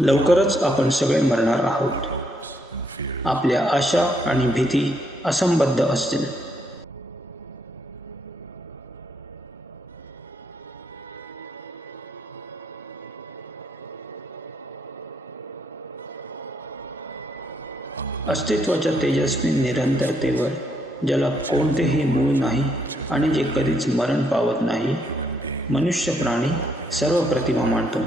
लवकरच आपण सगळे मरणार आहोत. आपल्या आशा आणि भीती असंबद्ध असतील. अस्तित्वाच्या तेजस्वी निरंतरतेवर, ज्याला कोणतेही मूळ नाही आणि जे कधीच मरण पावत नाही, मनुष्य प्राणी सर्व प्रतिमा मांडतो.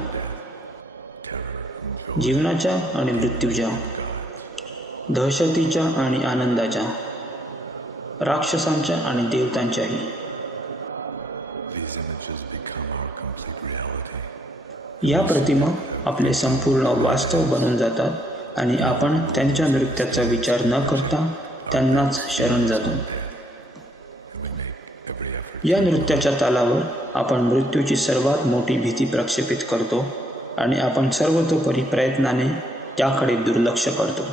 जीवनाच्या आणि मृत्यूच्या, दहशतीच्या आणि आनंदाच्या, राक्षसांच्या आणि देवतांच्याही. या प्रतिमा आपले संपूर्ण वास्तव बनून जातात आणि आपण त्यांच्या नृत्याचा विचार न करता त्यांनाच शरण जातो. या नृत्याच्या तालावर आपण मृत्यूची सर्वात मोठी भीती प्रक्षेपित करतो आणि आपण सर्वतोपरी प्रयत्नाने त्याकडे दुर्लक्ष करतो.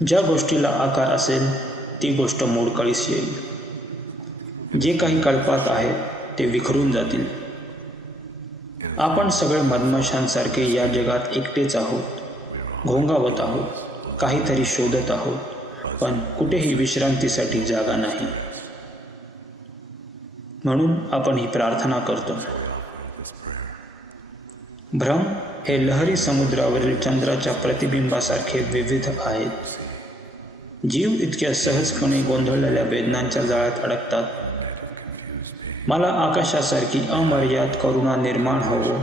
ज्या गोष्टीला आकार असेल ती गोष्ट मोडकळीस येईल. जे काही कल्पात आहेत ते विखरून जातील. आपण सगळे मधमाशांसारखे या जगात एकटेच आहोत, घोंगावत आहोत, काहीतरी शोधत आहोत, पण कुठेही विश्रांतीसाठी जागा नाही. म्हणून आपण ही प्रार्थना करतो. भ्रम हे लहरी समुद्रावरील चंद्राच्या प्रतिबिंबासारखे विविध आहेत. जीव इतक्या सहजपणे गोंधळलेल्या वेदनांच्या जाळ्यात अडकतात. मला आकाशासारखी अमर्याद करुणा निर्माण होवो,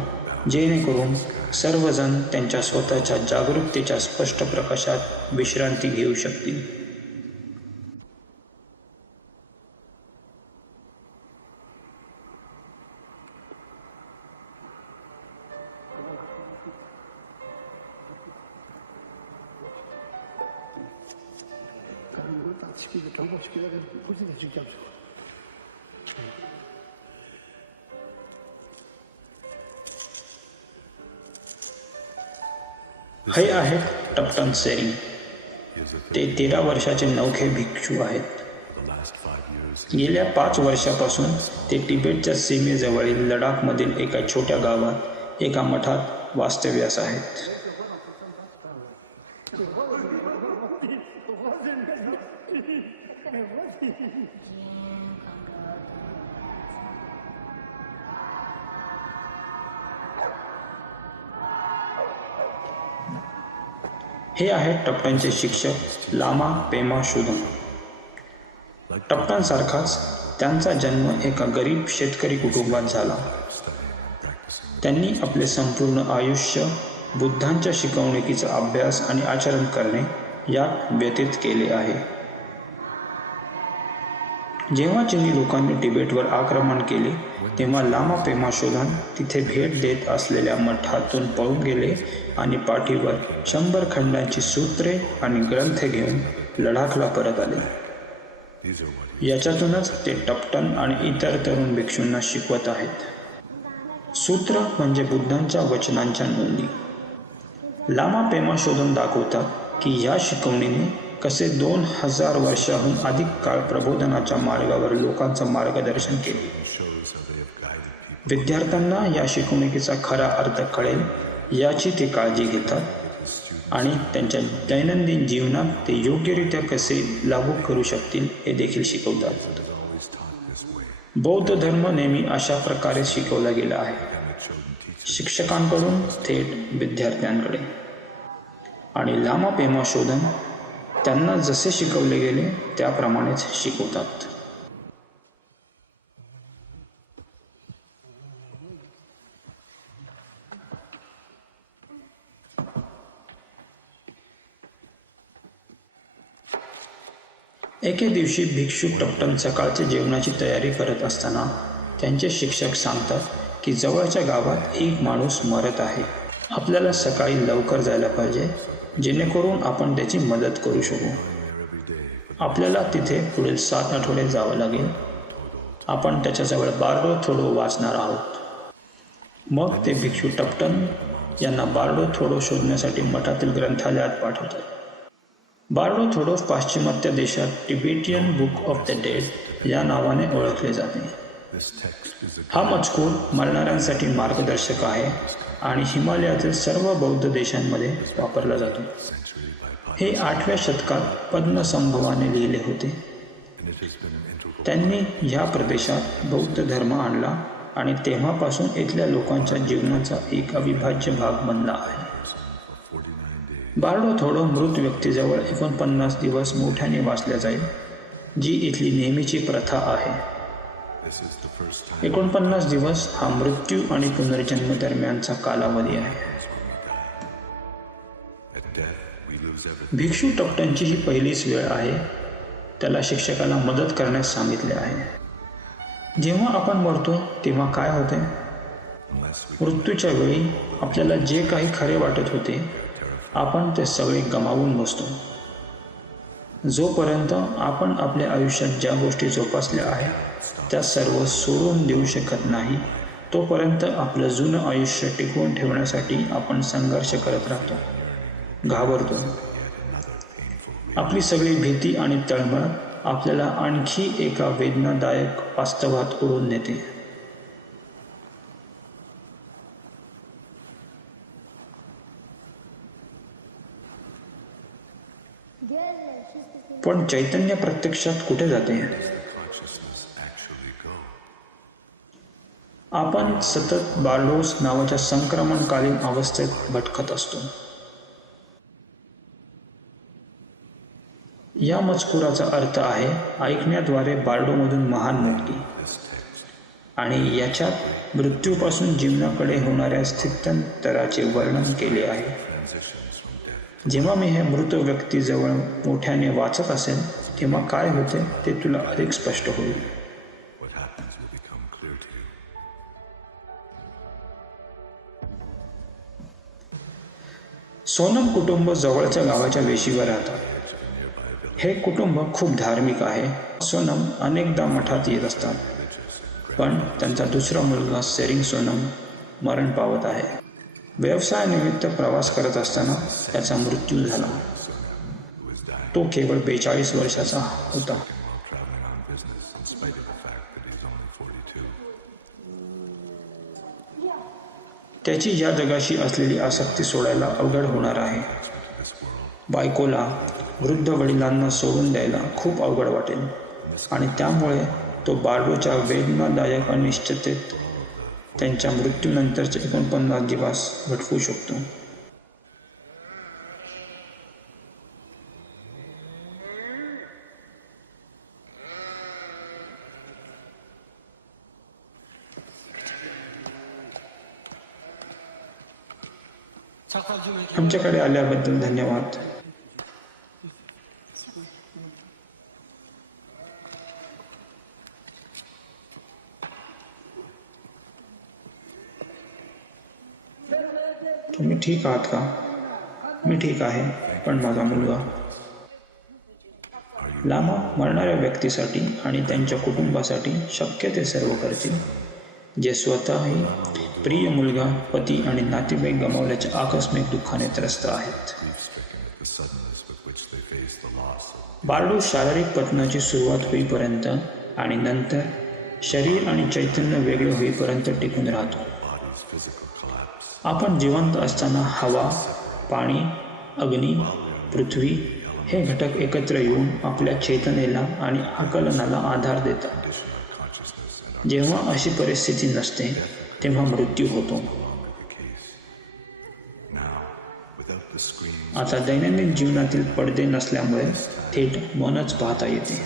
जेणेकरून सर्वजण त्यांच्या स्वतःच्या जागरूकतेच्या स्पष्ट प्रकाशात विश्रांती घेऊ शकतील. हे आहेत टप्टन सेरिंग. ते 13 वर्षाचे नवखे भिक्षू आहेत. गेल्या 5 वर्षापासून ते तिबेटच्या सीमेजवळील लडाखमधील एका छोट्या गावात एका मठात वास्तव्यास आहेत. हे आहेत टप्टनचे शिक्षक लामा पेमा शोधन. टप्टनसारखाच त्यांचा जन्म एका गरीब शेतकरी कुटुंबात झाला. त्यांनी आपले संपूर्ण आयुष्य बुद्धांच्या शिकवणुकीचा अभ्यास आणि आचरण करणे यात व्यतीत केले आहे. जेव्हा चीनी लोकांनी तिबेटवर आक्रमण केले तेव्हा लामा पेमा शोधन तिथे भेट देत असलेल्या मठातून पळून गेले आणि पाठीवर 100 खंडांची सूत्रे आणि ग्रंथ घेऊन लडाखला परत आले. याच्यातूनच ते टप्टन आणि इतर तरुण भिक्षूंना शिकवत आहेत. सूत्र म्हणजे बुद्धांच्या वचनांच्या नोंदी. लामा पेमा शोधून दाखवतात की या शिकवणीने कसे 2000 वर्षाहून अधिक काळ प्रबोधनाच्या मार्गावर लोकांचं मार्गदर्शन केले. विद्यार्थ्यांना या शिकवणुकीचा खरा अर्थ कळेल याची ते काळजी घेतात आणि त्यांच्या दैनंदिन जीवनात ते योग्यरित्या कसे लागू करू शकतील हे देखील शिकवतात. बौद्ध धर्म नेहमी अशा प्रकारे शिकवला गेला आहे, शिक्षकांकडून थेट विद्यार्थ्यांकडे. आणि लामा पेमा शोधन त्यांना जसे शिकवले गेले त्याप्रमाणेच शिकवतात. एके दिवशी भिक्षू टप्टन सकाळच्या जेवणाची तयारी करत असताना त्यांचे शिक्षक सांगतात की जवळच्या गावात एक माणूस मरत आहे. आपल्याला सकाळी लवकर जायला पाहिजे जेणेकरून आपण त्याची मदत करू शकू. आपल्याला तिथे पुढील 7 आठवडे जावं लागेल. आपण त्याच्याजवळ बार्डो थोडो वाचणार आहोत. मग ते भिक्षू टप्टन यांना बार्डो थोडो शोधण्यासाठी मठातील ग्रंथालयात पाठवतात. बार्डो थोडो पाश्चिमात्य देशात Tibetan book of the dead या नावाने ओळखले जाते. हा मजकूर मरणाऱ्यांसाठी मार्गदर्शक आहे आणि हिमालयातील सर्व बौद्ध देशांमध्ये वापरला जातो. हे 8व्या शतकात पद्मसंभवाने लिहिले होते. त्यांनी ह्या प्रदेशात बौद्ध धर्म आणला आणि तेव्हापासून इथल्या लोकांच्या जीवनाचा एक अविभाज्य भाग बनला आहे. बार्डो थोडो मृत व्यक्तीजवळ 49 दिवस मोठ्याने वाचल्या जाईल, जी इथली नेहमीची प्रथा आहे. 49 दिवस हा मृत्यू आणि पुनर्जन्म दरम्यानचा कालावधी आहे. भिक्षू टप्टनची ही पहिलीच वेळ आहे. त्याला शिक्षकाला मदत करण्यास सांगितले आहे. जेव्हा आपण मरतो तेव्हा काय होते? मृत्यूच्या वेळी आपल्याला जे काही खरे वाटत होते आपण ते सगळे गमावून बसतो. जोपर्यंत आपण आपल्या आयुष्यात ज्या गोष्टी जोपासल्या आहेत त्या सर्व सोडून देऊ शकत नाही तोपर्यंत आपलं जुनं आयुष्य टिकवून ठेवण्यासाठी आपण संघर्ष करत राहतो, घाबरतो. आपली सगळी भीती आणि तळमळ आपल्याला आणखी एका वेदनादायक वास्तवात ओढून नेते. पण चैतन्य प्रत्यक्षात कुठे जाते? आपण सतत बार्डोस नावाच्या संक्रमणकालीन अवस्थेत भटकत असतो. या मजकुराचा अर्थ आहे ऐकण्याद्वारे बार्डोमधून महान मुक्ती, आणि याच्यात मृत्यूपासून जीवनाकडे होणाऱ्या स्थित्यंतराचे वर्णन केले आहे. जेव्हा मी हे मृत व्यक्तीजवळ मोठ्याने वाचत असेल तेव्हा काय होते ते तुला अधिक स्पष्ट होईल. सोनम कुटुंब जवळच्या गावाच्या वेशीवर राहतात. हे कुटुंब खूप धार्मिक आहे. सोनम अनेकदा मठात येत असतात, पण त्यांचा दुसरा मुलगा सेरिंग सोनम मरण पावत आहे. व्यवसायानिमित्त प्रवास करत असताना त्याचा मृत्यू झाला. तो केवळ 42 वर्षाचा होता. त्याची या जगाशी असलेली आसक्ती सोडायला अवघड होणार आहे. बायकोला, वृद्ध वडिलांना सोडून द्यायला खूप अवघड वाटेल आणि त्यामुळे तो बार्डोच्या वेदनादायक अनिश्चिततेत त्यांच्या मृत्यूनंतरचे 49 दिवस भटकू शकतो. आमच्याकडे आल्याबद्दल धन्यवाद. तुम्ही ठीक आहात का? मी ठीक आहे, पण माझा मुलगा. लामा मरणाऱ्या व्यक्तीसाठी आणि त्यांच्या कुटुंबासाठी शक्य ते सर्व करतील, जे स्वतःही प्रिय मुलगा, पती आणि नातेवाईक गमावल्याच्या आकस्मिक दुःखाने त्रस्त आहेत. बार्डो शारीरिक पतनाची सुरुवात होईपर्यंत आणि नंतर शरीर आणि चैतन्य वेगळे होईपर्यंत टिकून राहतो. आपण जिवंत असताना हवा, पाणी, अग्नी, पृथ्वी हे घटक एकत्र येऊन आपल्या चेतनेला आणि आकलनाला आधार देतात. जेव्हा अशी परिस्थिती नसते तेव्हा मृत्यू होतो. आता दैनंदिन जीवनातील पडदे नसल्यामुळे थेट मनच पाहता येते.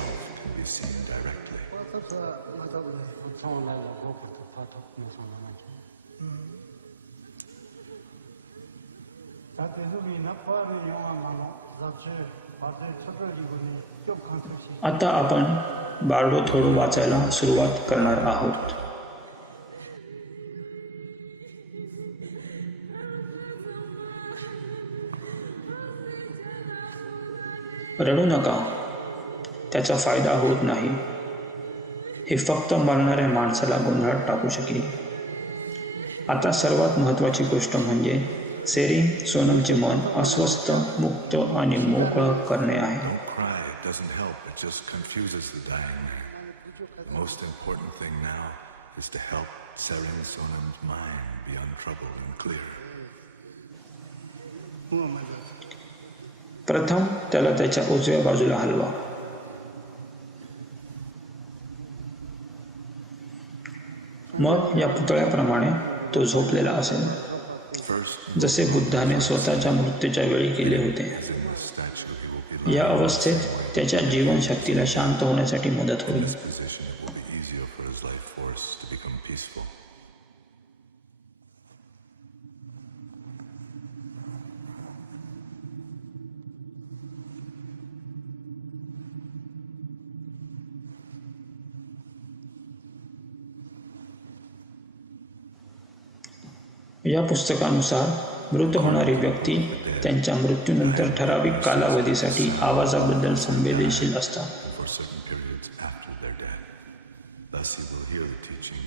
Zaten bir napar ya ama zaten आता आपण बारडो थोडं वाचायला सुरुवात करणार आहोत. रडू नका, त्याचा फायदा होत नाही. हे फक्त मरणाऱ्या माणसाला गोंधळात टाकू शकेल. आता सर्वात महत्त्वाची गोष्ट म्हणजे सेरिंग सोनमचे मन अस्वस्थ, मुक्त आणि मोकळं करणे आहे. Doesn't help, it just confuses the dying man. The most important thing now is to help Sering Sonam's mind be untroubled and clear. प्रथम त्याला त्याच्या उजव्या बाजूला हलवा. मग या पुतळ्याप्रमाणे तो झोपलेला असेल, जसे बुद्धाने स्वतःच्या मृत्यूच्या वेळी केले होते. या अवस्थेत त्याच्या जीवनशक्तीला शांत होण्यासाठी मदत होईल. या पुस्तकानुसार मृत होणारी व्यक्ती त्यांच्या मृत्यूनंतर ठराविक कालावधीसाठी आवाजाबद्दल संवेदनशील असतात.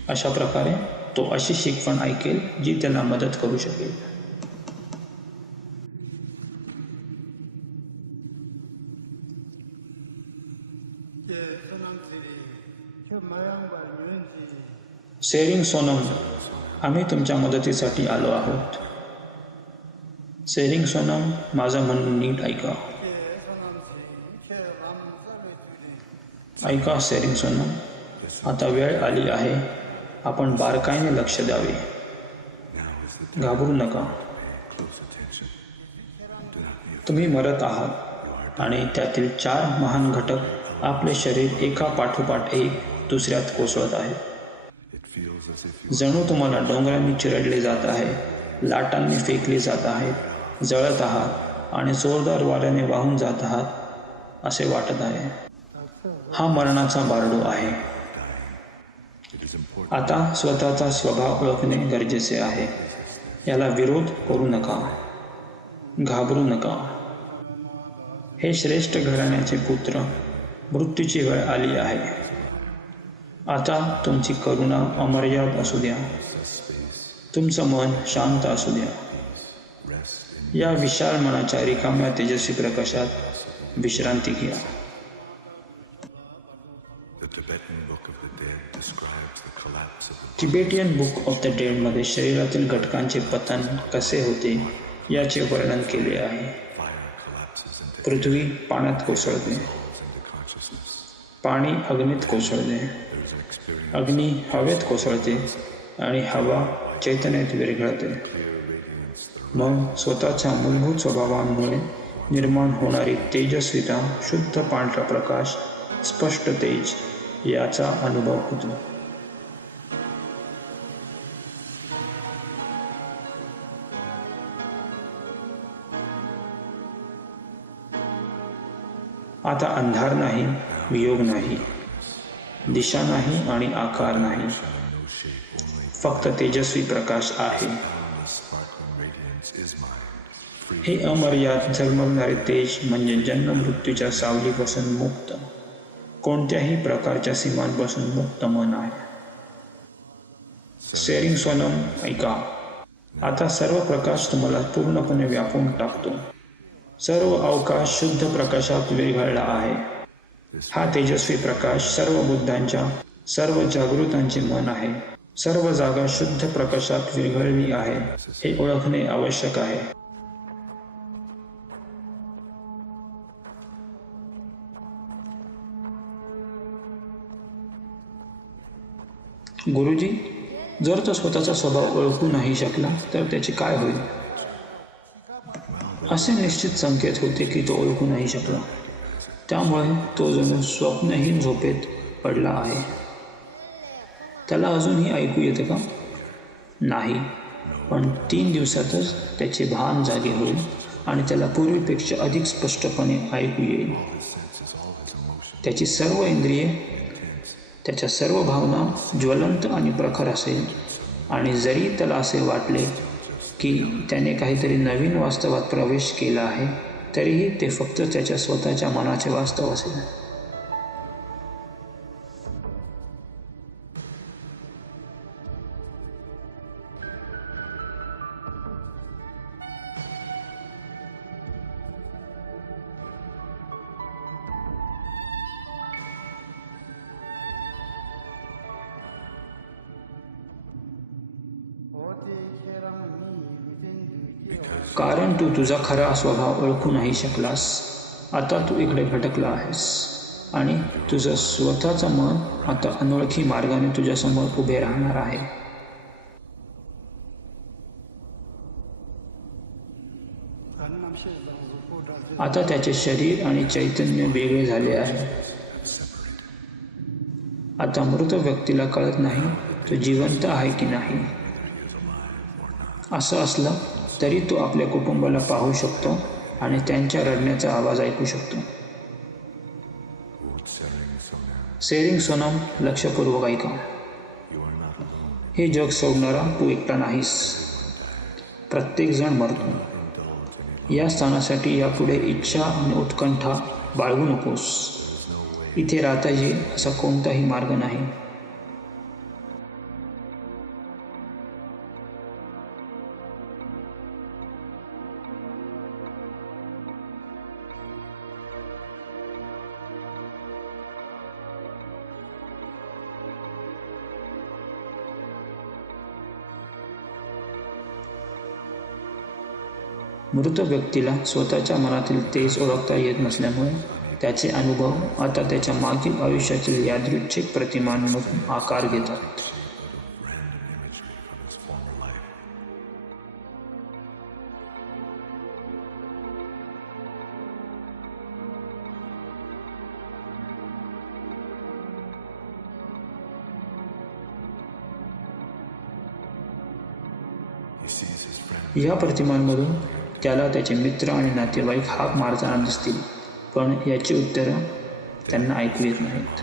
अशा प्रकारे तो अशी शिकवण ऐकेल जी त्याला मदत करू शकेल. सेरिंग सोनम, आम्ही तुमच्या मदतीसाठी आलो आहोत. सेरिंग सोनम, माझं म्हणणं नीट ऐका. ऐका सेरिंग सोनम, आता वेळ आली आहे. आपण बारकाईने लक्ष द्यावे. घाबरू नका. तुम्ही मरत आहात आणि त्यातील 4 महान घटक आपले शरीर एका पाठोपाठ एक दुसऱ्यात कोसळत आहे. जणू तुम्हाला डोंगरांनी चिरडले जात आहे, लाटांनी फेकले जात आहेत, जळत आहात आणि जोरदार वाऱ्याने वाहून जात आहात असे वाटत आहे. हा मरणाचा बारडो आहे. आता स्वतःचा स्वभाव ओळखणे गरजेचे आहे. याला विरोध करू नका, घाबरू नका. हे श्रेष्ठ घराण्याचे पुत्र, मृत्यूची वेळ आली आहे. आता तुमची करुणा अमर्याद असू द्या. तुमचं मन शांत असू द्या. या विशाल मनाच्या रिकाम्या तेजस्वी प्रकाशात विश्रांती घ्या. तिबेटियन बुक ऑफ द डेडमध्ये शरीरातील घटकांचे पतन कसे होते याचे वर्णन केले आहे. पृथ्वी पाण्यात कोसळते, पाणी अग्नीत कोसळते, अग्नी हवेत कोसळते आणि हवा चैतन्यात विरघळते. मग स्वतःच्या मूलभूत स्वभावांमुळे निर्माण होणारी तेजस्विता, शुद्ध पांढरा प्रकाश, स्पष्ट तेज याचा अनुभव होतो. आता अंधार नाही, वियोग नाही, दिशा नाही आणि आकार नाही, फक्त तेजस्वी प्रकाश आहे. हे अमर्याद झगमगणारे तेज म्हणजे जन्म मृत्यूच्या सावलीपासून मुक्त, कोणत्याही प्रकारच्या सीमांपासून मुक्त मन आहे. सेरिंग सोनम, ऐका. आता सर्व प्रकाश तुम्हाला पूर्णपणे व्यापून टाकतो. सर्व अवकाश शुद्ध प्रकाशात विरघळला आहे. हा तेजस्वी प्रकाश सर्व बुद्धांच्या, सर्व जागृतांचे मन आहे. सर्व जागा शुद्ध प्रकाशात विरघळली आहे हे ओळखणे आवश्यक आहे. गुरुजी, जर तो स्वतःचा स्वभाव ओळखू नाही शकला तर त्याचे काय होईल? असे निश्चित संकेत होते की तो ओळखू नाही शकला. त्यामुळे तो जणू स्वप्नहीन झोपेत पडला आहे. त्याला अजूनही ऐकू येते का? नाही, पण 3 दिवसातच त्याचे भान जागे होईल आणि त्याला पूर्वीपेक्षा अधिक स्पष्टपणे ऐकू येईल. His senses, all his emotions, त्याची सर्व इंद्रिये, intense, त्याच्या सर्व भावना ज्वलंत आणि प्रखर असेल. आणि जरी त्याला असे वाटले की त्याने काहीतरी नवीन वास्तवात प्रवेश केला आहे, तरीही ते फक्त त्याच्या स्वतःच्या मनाचे वास्तव असेल. कारण तू तुझा खरा स्वभाव ओळखू नाही शकलास. आता तू इकडे भटकला आहेस आणि तुझं स्वतःचं मन आता अनोळखी मार्गाने तुझ्यासमोर उभे राहणार आहे. आता त्याचे शरीर आणि चैतन्य वेगळे झाले आहे. आता मृत व्यक्तीला कळत नाही तो जिवंत आहे की नाही. असं असलं तरी तो आपल्या कुटुंबाला पाहू शकतो आणि त्यांच्या रडण्याचा आवाज ऐकू शकतो. Lord Sering Sonam, Tsering Sonam, लक्षपूर्वक ऐका. you are not alone. हे जग सोडणारा तू एकटा नाहीस. प्रत्येकजण मरतो. Indulge in या स्थानासाठी यापुढे इच्छा आणि उत्कंठा बाळगू नकोस. इथे राहता येईल असा कोणताही मार्ग नाही. मृत व्यक्तीला स्वतःच्या मनातील तेज ओळखता येत नसल्यामुळे त्याचे अनुभव आता त्याच्या मागील आयुष्यातील यादृच्छिक प्रतिमांमधून आकार घेतात. random imagery from his former life. He sees his friend या प्रतिमांमधून त्याला त्याचे मित्र आणि नातेवाईक हाक मारताना दिसतील, पण याची उत्तरं त्यांना ऐकू येत नाहीत.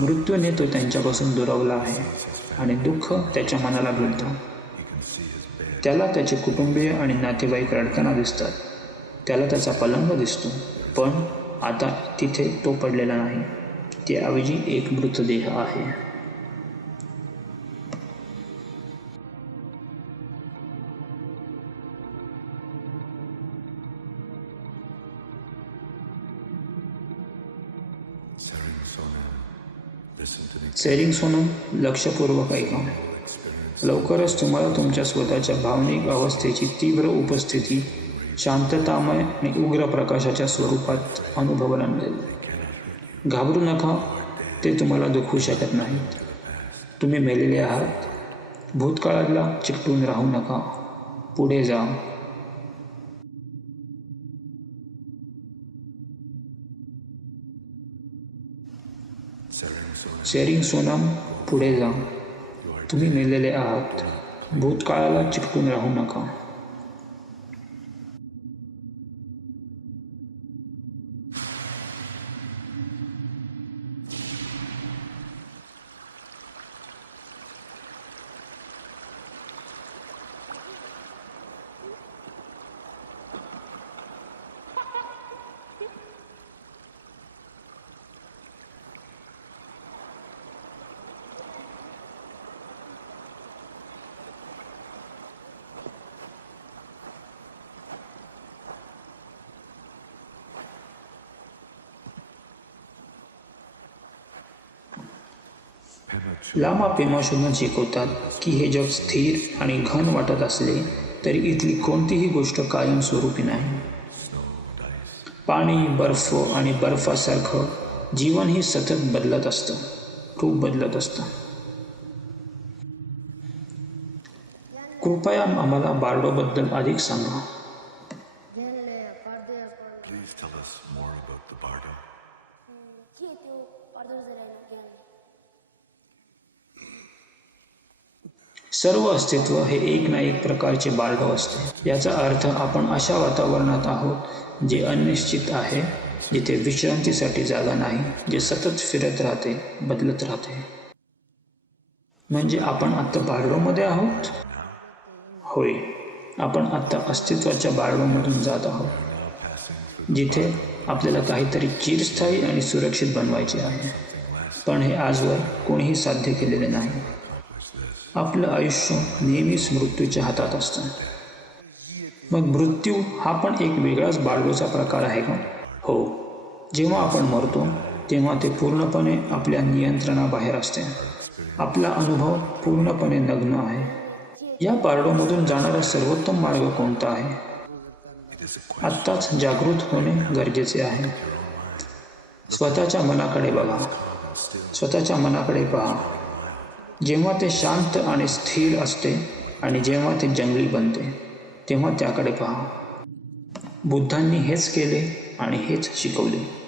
मृत्यूने तो त्यांच्यापासून दुरावला आहे आणि दुःख त्याच्या मनाला भिडतं. he can see his bed, त्याला त्याचे कुटुंबीय आणि नातेवाईक रडताना दिसतात. त्याला त्याचा पलंग दिसतो, पण आता तिथे तो पडलेला नाही. त्याऐवजी एक मृतदेह आहे. Sering Sonam, listen to me. Tsering Sonam, लक्षपूर्वक ऐका. लवकरच तुम्हाला तुमच्या स्वतःच्या भावनिक अवस्थेची तीव्र उपस्थिती शांततामय आणि उग्र प्रकाशाच्या स्वरूपात अनुभवायला मिळेल. घाबरू नका, ते तुम्हाला दुखवू शकत नाहीत. तुम्ही मेलेले आहात. भूतकाळाला चिकटून राहू नका. पुढे जा. Sering Sonam, शेरिंग सोनम, पुढे जा. तुम्ही मेलेले आहात. भूतकाळाला चिकटून राहू नका. Pema लामा पेमा शोधून शिकवतात की हे जग स्थिर आणि घन वाटत असले तरी इथली कोणतीही गोष्ट कायमस्वरूपी नाही. पाणी, बर्फ आणि बर्फासारखं जीवनही सतत बदलत असतं, रूप बदलत असतं. कृपया आम्हाला बार्डोबद्दल अधिक सांगा. Please tell us more about the Bardo. के त्यो पर्दो जराइन ज्ञान सर्व अस्तित्व हे एक ना एक प्रकारचे बाळगाव असते. याचा अर्थ आपण अशा वातावरणात आहोत जे अनिश्चित आहे, जिथे विश्रांतीसाठी जागा नाही, जे सतत फिरत राहते, बदलत राहते. म्हणजे आपण आत्ता बाळगावमध्ये आहोत? होय, आपण आत्ता अस्तित्वाच्या बाळगावमधून जात आहोत, जिथे आपल्याला काहीतरी चिरस्थायी आणि सुरक्षित बनवायचे आहे. पण हे आजवर कोणीही साध्य केलेले नाही. आपलं आयुष्य नेहमीच मृत्यूच्या हातात असतं. मग मृत्यू हा पण एक वेगळाच बाळगोचा प्रकार आहे का? हो, जेव्हा आपण मरतो तेव्हा ते पूर्णपणे आपल्या नियंत्रणाबाहेर असते. आपला अनुभव पूर्णपणे नग्न आहे. या बाळगोमधून जाणारा सर्वोत्तम मार्ग कोणता आहे? आत्ताच जागृत होणे गरजेचे आहे. स्वतःच्या मनाकडे बघा. स्वतःच्या मनाकडे पहा. जेव्हा ते शांत आणि स्थिर असते आणि जेव्हा ते जंगली बनते, तेव्हा त्याकडे पहा. बुद्धांनी हेच केले आणि हेच शिकवले.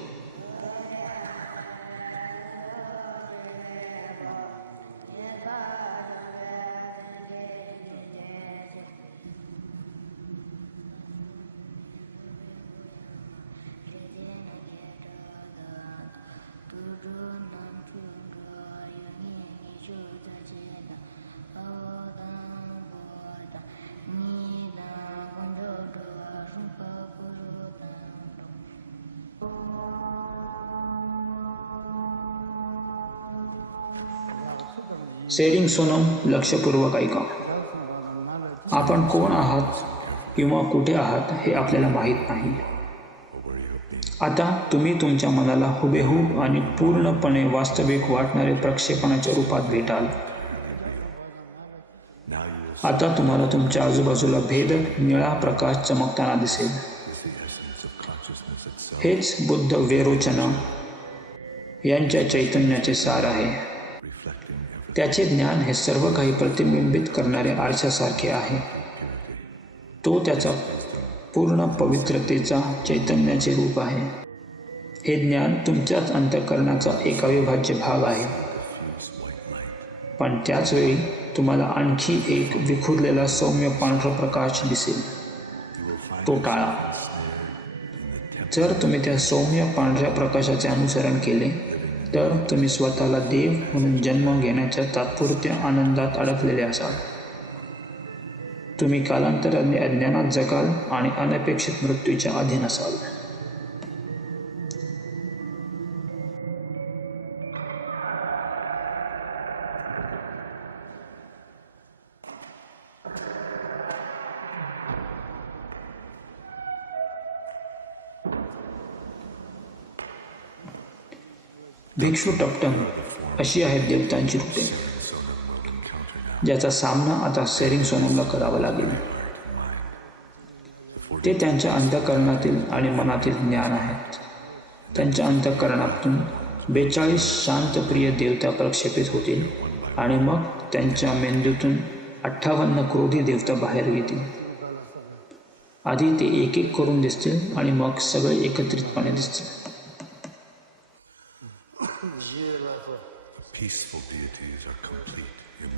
सेरिंग सोनम, लक्षपूर्वक ऐका. आपण कोण आहात किंवा कुठे आहात हे आपल्याला माहीत नाही. आता तुम्ही तुमच्या मनाला हुबेहूब आणि पूर्णपणे वास्तविक वाटणारे प्रक्षेपणाच्या रूपात भेटाल. आता तुम्हाला तुमच्या आजूबाजूला भेदक निळा प्रकाश चमकताना दिसेल. हेच बुद्ध विरोचन यांच्या चैतन्याचे सार आहे. त्याचे ज्ञान हे सर्व काही प्रतिबिंबित करणाऱ्या आरशासारखे आहे. तो त्याचा पूर्ण पवित्रतेचा चैतन्याचे रूप आहे. हे ज्ञान तुमच्याच अंतःकरणाचा एक अविभाज्य भाग आहे. पण त्याचवेळी तुम्हाला आणखी एक विखुरलेला सौम्य पांढरा प्रकाश दिसेल. तो टाळा. जर तुम्ही त्या सौम्य पांढऱ्या प्रकाशाचे अनुसरण केले तर तुम्ही स्वतःला देव म्हणून जन्म घेण्याच्या तात्पुरत्या आनंदात अडकलेले असाल. तुम्ही कालांतराने अज्ञानात जगाल आणि अनपेक्षित मृत्यूच्या अधीन असाल. भिक्षू टपटम अशी आहेत देवतांची रूपे, ज्याचा सामना आता सेरिंग सोनमला करावा लागेल. ते त्यांच्या अंतःकरणातील आणि मनातील ज्ञान आहेत. त्यांच्या अंतःकरणातून 42 शांतप्रिय देवता प्रक्षेपित होतील आणि मग त्यांच्या मेंदूतून 58 क्रोधी देवता बाहेर येतील. आधी ते एक एक करून दिसतील आणि मग सगळे एकत्रितपणे दिसतील.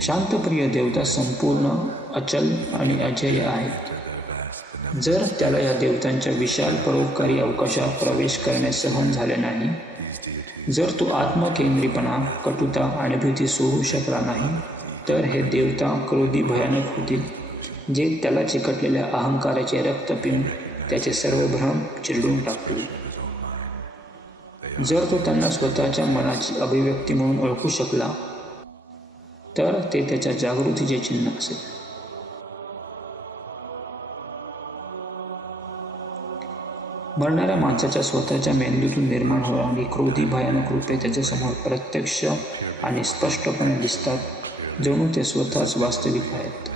शांतप्रिय देवता संपूर्ण, अचल आणि अजेय आहेत. जर त्याला या देवतांच्या विशाल परोपकारी अवकाशात प्रवेश करणे सहन झाले नाही, जर तो आत्मकेंद्रीपणा, कटुता आणि भीती सोडू शकला नाही, तर हे देवता क्रोधी भयानक होतील, जे त्याला चिकटलेल्या अहंकाराचे रक्त पिऊन त्याचे सर्व भ्रम चिरडून टाकतील. जर तो त्यांना स्वतःच्या मनाची अभिव्यक्ती म्हणून ओळखू शकला तर ते त्याच्या जागृतीचे चिन्ह असेल. मरणाऱ्या माणसाच्या स्वतःच्या मेंदूतून निर्माण होणारी क्रोधी भयानक रूपे त्याच्यासमोर प्रत्यक्ष आणि स्पष्टपणे दिसतात, जणू ते स्वतःच वास्तविक आहेत.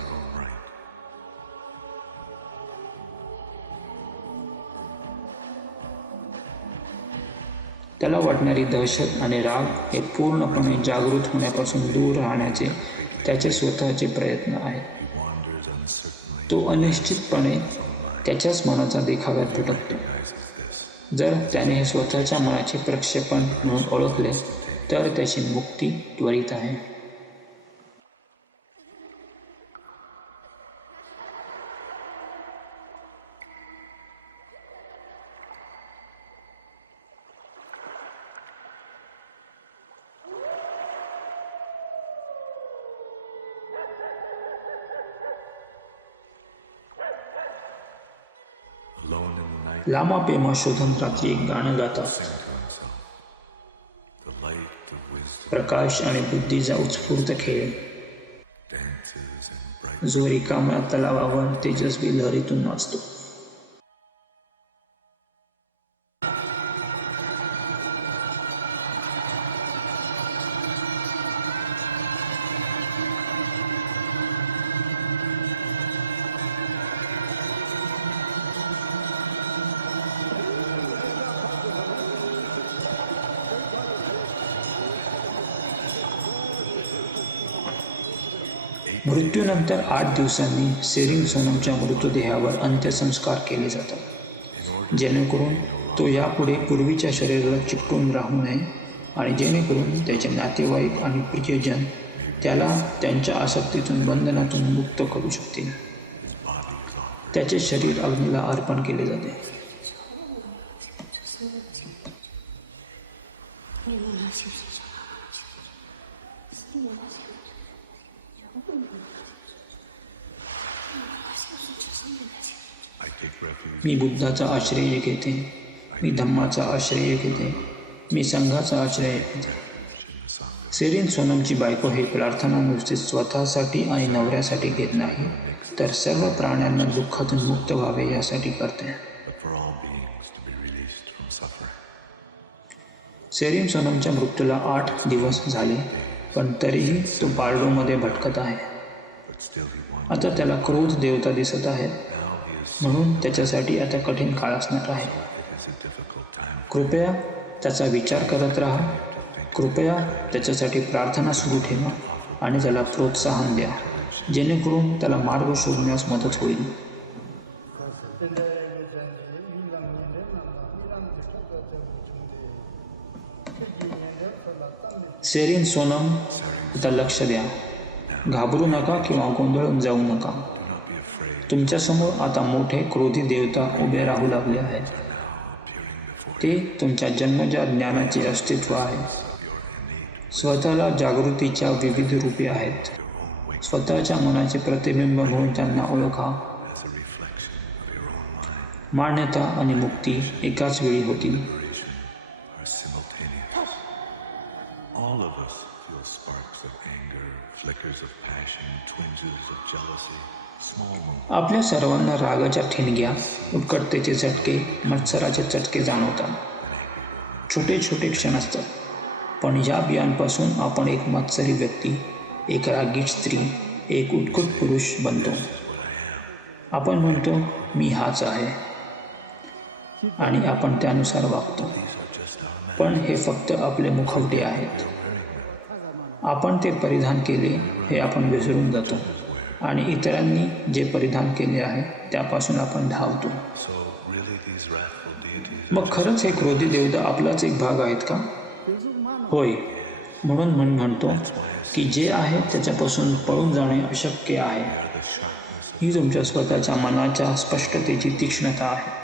त्याला वाटणारी दहशत आणि राग हे पूर्णपणे जागृत होण्यापासून दूर राहण्याचे त्याचे स्वतःचे प्रयत्न आहेत. तो अनिश्चितपणे त्याच्याच मनाचा देखाव्यात भटकतो. जर त्याने हे स्वतःच्या मनाचे प्रक्षेपण म्हणून ओळखले तर त्याची मुक्ती त्वरित आहे. Alone in the night, Lama Pema शोधन रात्री एक गाणं गातात. sing to himself. The light of wisdom प्रकाश आणि बुद्धीचा उत्स्फूर्त खेळ dances in bright. जो रिकाम्या तलावावर तेजस्वी लहरीतून नाचतो. मृत्यूनंतर 8 दिवसांनी सेरिंग सोनमच्या मृतदेहावर अंत्यसंस्कार केले जातात, जेणेकरून तो यापुढे पूर्वीच्या शरीराला चिकटून राहू नये आणि जेणेकरून त्याचे नातेवाईक आणि प्रियजन त्याला त्यांच्या आसक्तीतून बंधनातून मुक्त करू शकतील. त्याचे शरीर अग्नीला अर्पण केले जाते. I take refuge मी बुद्धाचा आश्रय घेते, मी धम्माचा आश्रय घेते, मी संघाचा आश्रय घेते. सेरिन सोनमची बायको ही प्रार्थना नुसती स्वतःसाठी आणि नवऱ्यासाठी घेत नाही, तर सर्व प्राण्यांना दुःखातून मुक्त व्हावे यासाठी करते. but for all beings to be released from suffering. सेरिन सोनमच्या मृत्यूला 8 दिवस झाले, पण तरीही तो पारडोमध्ये भटकत आहे. But still he wants. आता त्याला क्रोध देवता दिसत आहेत, Now he is म्हणून त्याच्यासाठी आता कठीण काळ असणार आहे. it is a difficult time. कृपया त्याचा विचार करत राहा, कृपया त्याच्यासाठी प्रार्थना सुरू ठेवा आणि त्याला प्रोत्साहन द्या, जेणेकरून त्याला मार्ग शोधण्यास मदत होईल. सेरिन सोनम, आता लक्ष द्या, घाबरू नका किंवा गोंधळून जाऊ नका. Do not be afraid. तुमच्यासमोर आता मोठे क्रोधी देवता उभे राहू लागले आहेत. ते तुमच्या जन्मजात ज्ञानाचे अस्तित्व आहे. स्वतःला जागृतीच्या विविध रूपे आहेत. स्वतःच्या मनाचे प्रतिबिंब म्हणून त्यांना ओळखा. As a reflection of your own mind, मान्यता आणि मुक्ती एकाच वेळी होतील. are simultaneous. All of us feel sparks of anger, flickers of passion, twinges of jealousy, small moments. आपल्या सर्वांना रागाच्या ठिणग्या, उत्कटतेचे चटके, मत्सराचे चटके जाणवतात. छोटे छोटे क्षण असतात, पण या बियांपासून आपण एक मत्सरी व्यक्ती, एक रागीट स्त्री, एक उत्कट पुरुष बनतो. आपण म्हणतो, मी हाच आहे, आणि आपण त्यानुसार वागतो. पण हे फक्त आपले मुखवटे आहेत. आपण ते परिधान केले हे आपण विसरून जातो, आणि इतरांनी जे परिधान केले आहे त्यापासून आपण धावतो. So really these wrathful deities मग खरंच हे क्रोधी देवता आपलाच एक भाग आहेत का? होय. म्हणून म्हणतो की जे आहे त्याच्यापासून पळून जाणे अशक्य आहे. ही तुमच्या स्वतःच्या मनाच्या स्पष्टतेची तीक्ष्णता आहे.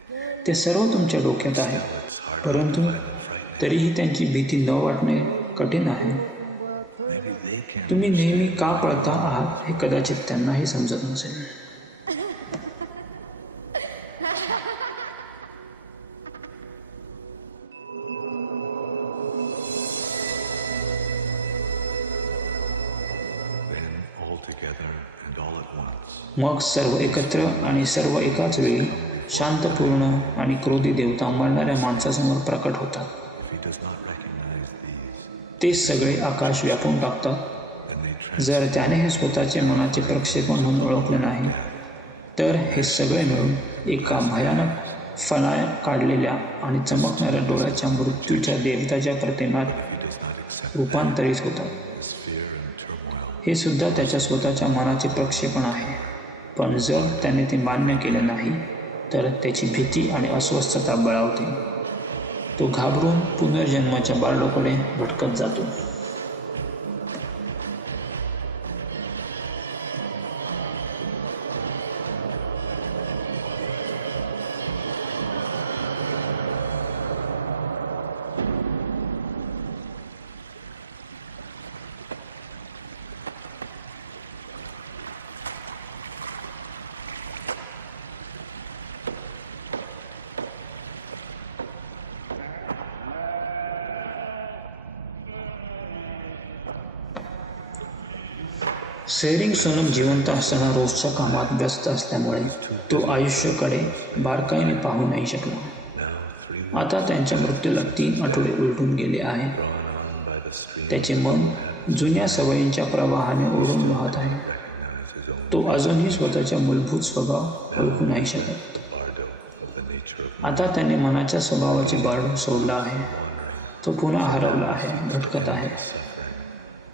ते सर्व तुमच्या डोक्यात आहे, परंतु तरीही त्यांची भीती न वाटणे कठीण आहे. maybe they can तुम्ही नेहमी का पळता आहात हे कदाचित त्यांनाही समजत नसेल. then all together and all at once. मग सर्व एकत्र आणि सर्व एकाच वेळी शांतपूर्ण आणि क्रोधी देवता मरणाऱ्या माणसासमोर प्रकट होतात. If he does not recognize these, ते सगळे आकाश व्यापून टाकतात. then they जर त्याने हे स्वतःचे मनाचे प्रक्षेपण म्हणून ओळखले नाही, तर हे सगळे मिळून एका भयानक फळा काढलेल्या आणि चमकणाऱ्या डोळ्याच्या मृत्यूच्या देवताच्या प्रतिमात रूपांतरित होतात. हे सुद्धा त्याच्या स्वतःच्या मनाचे प्रक्षेपण आहे. पण जर त्याने ते मान्य केले नाही, तर त्याची भीती आणि अस्वस्थता बळावते. तो घाबरून पुनर्जन्माच्या बारडोकडे भटकत जातो. सेरिंग सोनम जिवंत असताना रोजच्या कामात व्यस्त असल्यामुळे तो आयुष्याकडे बारकाईने पाहू नाही शकला. आता त्यांच्या मृत्यूला 3 आठवडे उलटून गेले आहे. त्याचे मन जुन्या सवयींच्या प्रवाहाने ओढून वाहत आहे. तो अजूनही स्वतःचा मूलभूत स्वभाव ओळखू नाही शकत. आता त्याने मनाच्या स्वभावाचे बारडू सोडला आहे. तो पुन्हा हरवला आहे, भटकत आहे.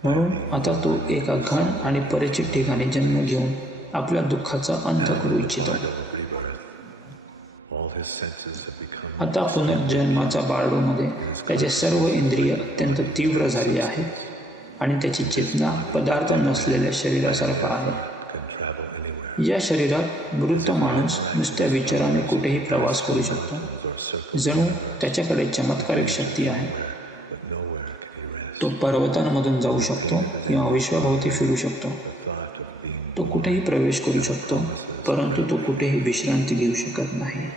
म्हणून आता तो एका घन आणि परिचित ठिकाणी जन्म घेऊन आपल्या दुःखाचा अंत करू इच्छितो. आता पुनर्जन्माच्या बारडूमध्ये त्याचे सर्व इंद्रिय अत्यंत तीव्र झाली आहेत आणि त्याची चेतना पदार्थ नसलेल्या शरीरासारखा आहे. या शरीरात मृत माणूस नुसत्या विचाराने कुठेही प्रवास करू शकतो. जणू त्याच्याकडे चमत्कारिक शक्ती आहे. तो पर्वतांमधून जाऊ शकतो किंवा विश्वाभोवती फिरू शकतो. तो कुठेही प्रवेश करू शकतो, परंतु तो कुठेही विश्रांती घेऊ शकत नाही.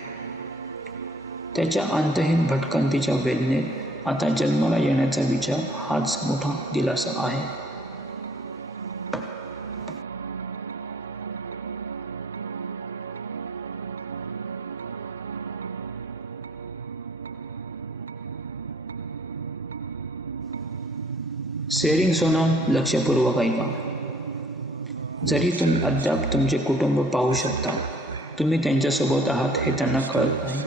त्याच्या अंतहीन भटकंतीच्या वेदनेत आता जन्माला येण्याचा विचार हाच मोठा दिलासा आहे. सेरिंग सोनम लक्षपूर्वक ऐका. जरी तुम्ही अद्याप तुमचे कुटुंब पाहू शकता, तुम्ही त्यांच्यासोबत आहात हे त्यांना कळत नाही.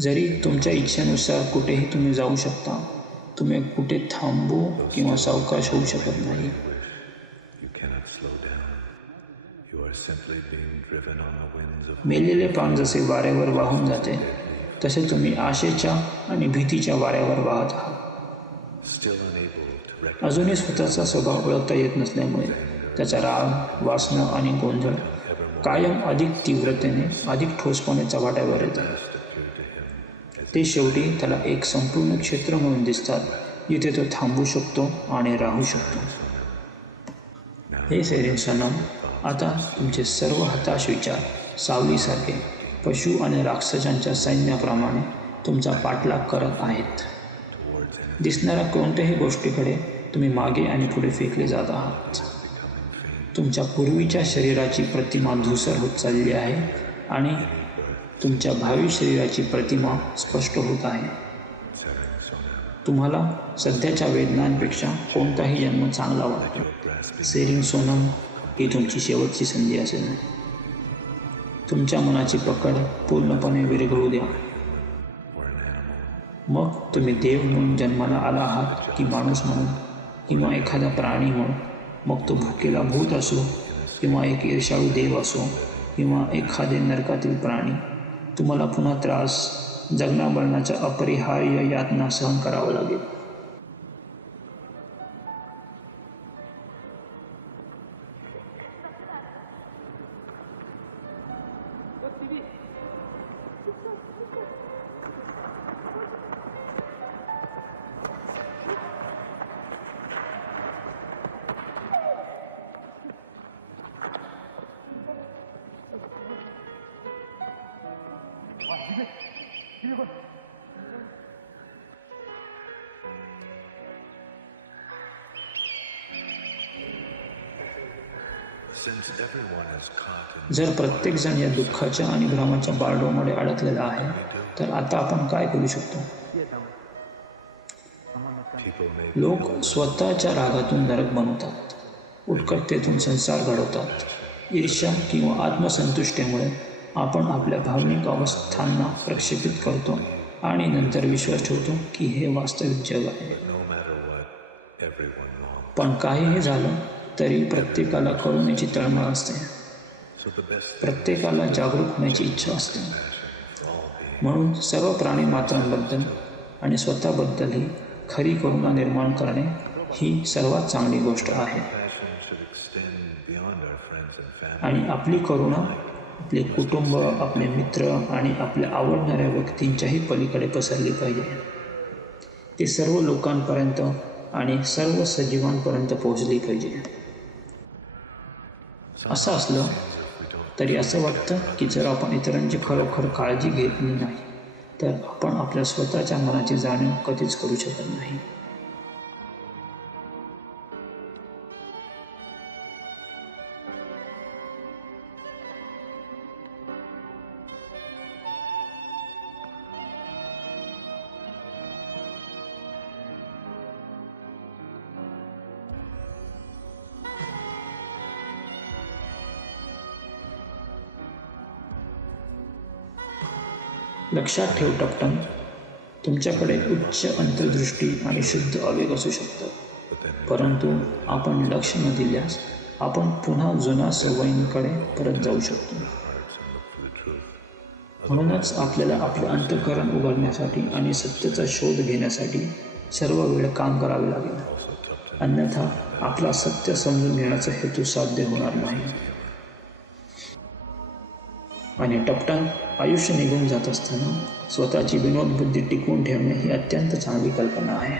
जरी तुमच्या इच्छेनुसार कुठेही तुम्ही जाऊ शकता, तुम्ही कुठे थांबू किंवा सावकाश होऊ शकत नाही. मेलेले प्राण जसे वाऱ्यावर वाहून जाते, तसे तुम्ही आशेच्या आणि भीतीच्या वाऱ्यावर वाहत आहात. अजूनही स्वतःचा स्वभाव ओळखता येत नसल्यामुळे त्याचा राग, वासना आणि गोंधळ कायम अधिक तीव्रतेने, अधिक ठोसपणे चव्हाट्यावर येतात. ते शेवटी त्याला एक संपूर्ण क्षेत्र म्हणून दिसतात, जिथे तो थांबू शकतो आणि राहू शकतो. हे सेरिंग सोनम, आता तुमचे सर्व हताश विचार सावलीसारखे पशु आणि राक्षसांच्या सैन्याप्रमाणे तुमचा पाठलाग करत आहेत. दिसणाऱ्या कोणत्याही गोष्टीकडे तुम्ही मागे आणि पुढे फेकले जात आहात. तुमच्या पूर्वीच्या शरीराची प्रतिमा धूसर होत चालली आहे आणि तुमच्या भावी शरीराची प्रतिमा स्पष्ट होत आहे. तुम्हाला सध्याच्या वेदनांपेक्षा कोणताही जन्म चांगला वाटतो. सेरिंग सोनम, ही तुमची शेवटची संधी असेल. तुमच्या मनाची पकड पूर्णपणे विरघळू द्या. मग तुम्ही देव म्हणून जन्माला आला आहात की माणूस म्हणून किंवा एखादा प्राणी म्हणून, मग तो भुकेला भूत असो किंवा एक ईर्ष्याळू देव असो किंवा एखादे नरकातील प्राणी, तुम्हाला पुन्हा त्रास, जगण्या मरण्याच्या अपरिहार्य यातना सहन करावं लागेल. जर प्रत्येकजण या दुःखाच्या आणि भ्रमाच्या बारडोमध्ये अडकलेला आहे, तर आता आपण काय करू शकतो? लोक स्वतःच्या रागातून नरक बनवतात, उत्कटतेतून संसार घडवतात. ईर्ष्या किंवा आत्मसंतुष्टीमुळे आपण आपल्या भावनिक अवस्थांना प्रक्षेपित करतो आणि नंतर विश्वास ठेवतो की हे वास्तविक जग आहे. पण काहीही झालं तरी प्रत्येकाला करुणेची तळमळ असते. प्रत्येकाला जागरूक होण्याची इच्छा असते. म्हणून सर्व प्राणी मात्रांबद्दल आणि स्वतःबद्दलही खरी करुणा निर्माण करणे ही सर्वात चांगली गोष्ट आहे. आणि आपली करुणा आपले कुटुंब, आपले मित्र आणि आपल्या आवडणाऱ्या व्यक्तींच्याही पलीकडे पसरली पाहिजे. ते सर्व लोकांपर्यंत आणि सर्व सजीवांपर्यंत पोहोचली पाहिजे. असं असलं तरी असं वाटतं की जर आपण इतरांची खरोखर काळजी घेतली नाही, तर आपण आपल्या स्वतःच्या मनाची जाणीव कधीच करू शकत नाही. लक्षात ठेव टप्टन, तुमच्याकडे उच्च अंतर्दृष्टी आणि शुद्ध आवेग असू शकतात, परंतु आपण लक्ष न दिल्यास आपण पुन्हा जुन्या सवयींकडे परत जाऊ शकतो. म्हणूनच आपल्याला आपले अंतःकरण उघडण्यासाठी आणि सत्याचा शोध घेण्यासाठी सर्व वेळ काम करावे लागेल. अन्यथा आपला सत्य समजून घेण्याचा हेतू साध्य होणार नाही. आणि टप्टन, आयुष्य निघून जात असताना स्वतःची विनोदबुद्धी टिकवून ठेवणे ही अत्यंत चांगली कल्पना आहे.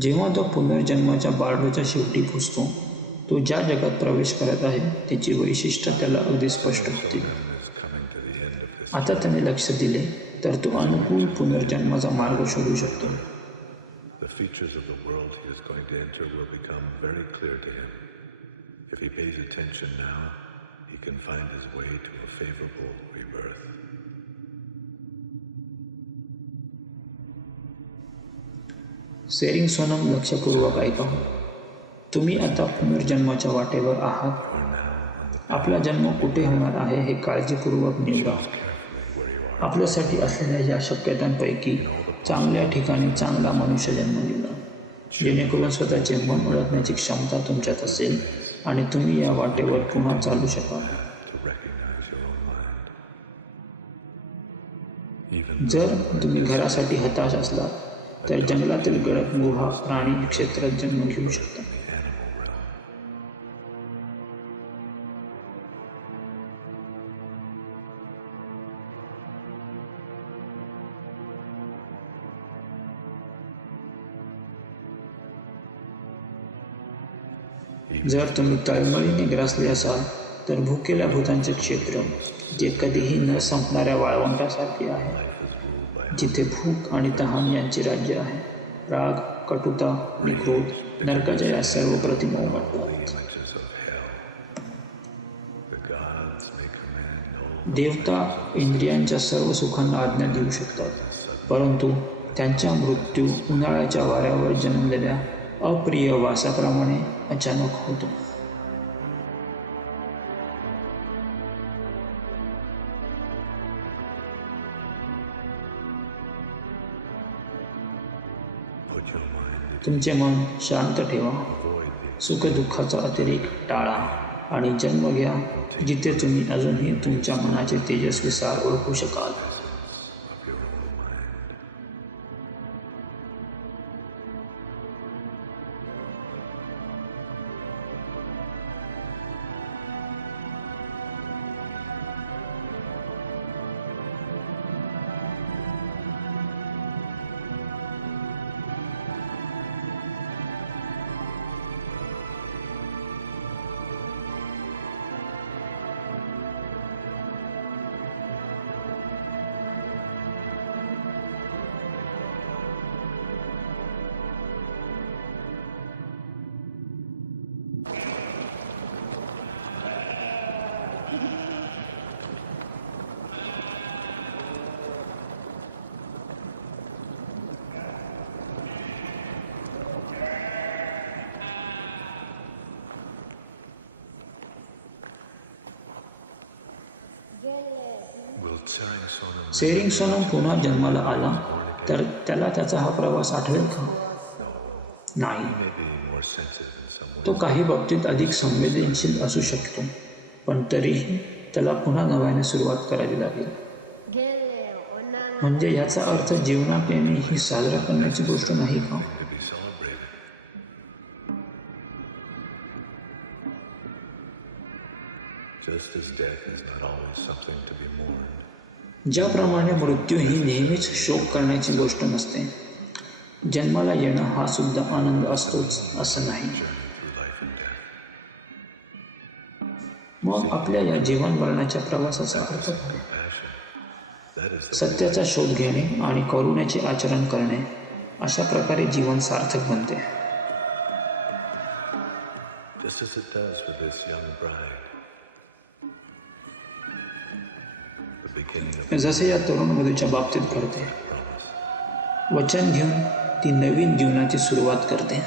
जेव्हा तो पुनर्जन्माच्या बारडोच्या शेवटी पोचतो, तो ज्या जगात प्रवेश करत आहे त्याची वैशिष्ट्ये त्याला अगदी स्पष्ट होतील. आता त्याने लक्ष दिले तर तो अनुकूल पुनर्जन्माचा मार्ग शोधू शकतो. The features of the world he is going to enter will become very clear to him. If he pays attention now, he can find his way to a favorable rebirth. Tsering Sonam, लक्षपूर्वक ऐका. तुम्ही आता पुनर्जन्माच्या वाटेवर आहात. आपला जन्म कुठे होणार आहे हे काळजीपूर्वक निवडा. आपल्यासाठी असलेल्या या शक्यतांपैकी चांगल्या ठिकाणी चांगला मनुष्य जन्म निवडा, जेणेकरून स्वतःचे मन ओळखण्याची क्षमता तुमच्यात असेल आणि तुम्ही या वाटेवर पुन्हा चालू शकाल. जर तुम्ही घरासाठी हताश असलात तर जंगलातील गडद गुहा प्राणी क्षेत्रात जन्म घेऊ शकता. जर तुम्ही तळमळीने ग्रासले असाल तर भुकेल्या भूतांचे क्षेत्र, जे कधीही न संपणाऱ्या वाळवंटासारखे आहे, जिथे भूक आणि तहान यांचे राज्य आहे, राग, कटुता आणि क्रोध नरकाच्या या सर्व प्रतिमा उमटतात. देवता इंद्रियांच्या सर्व सुखांना आज्ञा देऊ शकतात, परंतु त्यांचा मृत्यू उन्हाळ्याच्या वाऱ्यावर जन्मलेल्या अप्रिय वासाप्रमाणे अचानक होतो. तुमचे मन शांत ठेवा, सुखदुःखाचा अतिरेक टाळा आणि जन्म घ्या जिथे तुम्ही अजूनही तुमच्या मनाचे तेजस्वी सार ओळखू शकाल. सेरिंग सोनम पुन्हा जन्माला आला तर त्याला त्याचा हा प्रवास आठवेल का? नाही. Maybe more sensitive in some ways. तो काही बाबतीत अधिक संवेदनशील असू शकतो, पण तरीही त्याला पुन्हा नव्याने सुरुवात करावी लागेल. म्हणजे याचा अर्थ जीवनात येणे ही साजरा करण्याची गोष्ट नाही का? To be celebrated. Just as death is not always something to be mourned, ज्याप्रमाणे मृत्यू ही नेहमीच शोक करण्याची गोष्ट नसते, जन्माला येणं हा सुद्धा आनंद असतोच असं नाही. through life and death. मग आपल्या या जीवन मरणाच्या प्रवासाचा अर्थ काय? Passion. That is the सत्याचा शोध घेणे आणि करुण्याचे आचरण करणे, अशा प्रकारे जीवन सार्थक बनते. just as it does for this young bride. The beginning of जसे या तरुण वधूच्या बाबतीत घडते. promise. वचन घेऊन ती नवीन जीवनाची सुरुवात करते.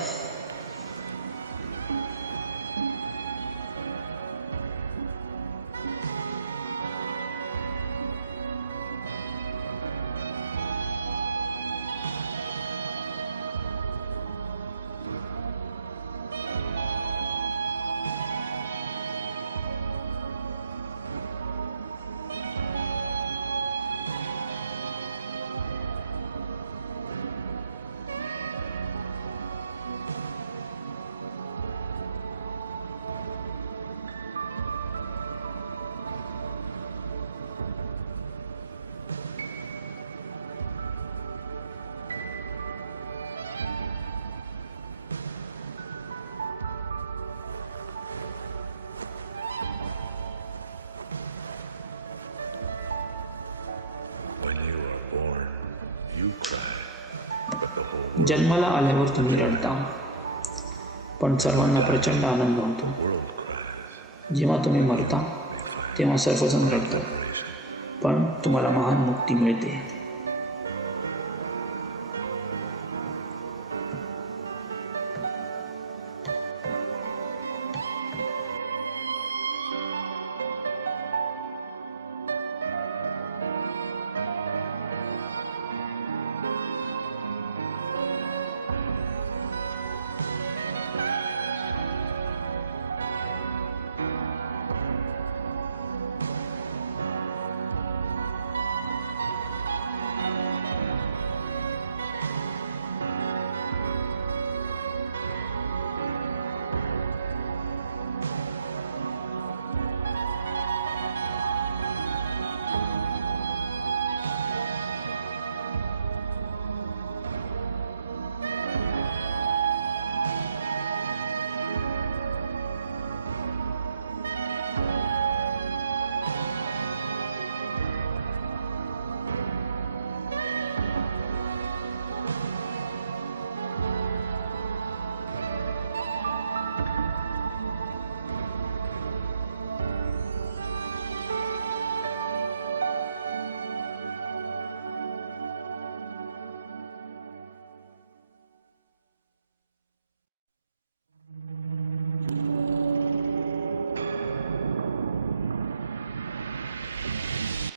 When you are born, you cry, but the whole जन्माला आल्यावर तुम्ही रडता, पण सर्वांना प्रचंड आनंद होतो. world cries. जेव्हा तुम्ही मरता तेव्हा सर्वजण रडतात, पण तुम्हाला महान मुक्ती मिळते.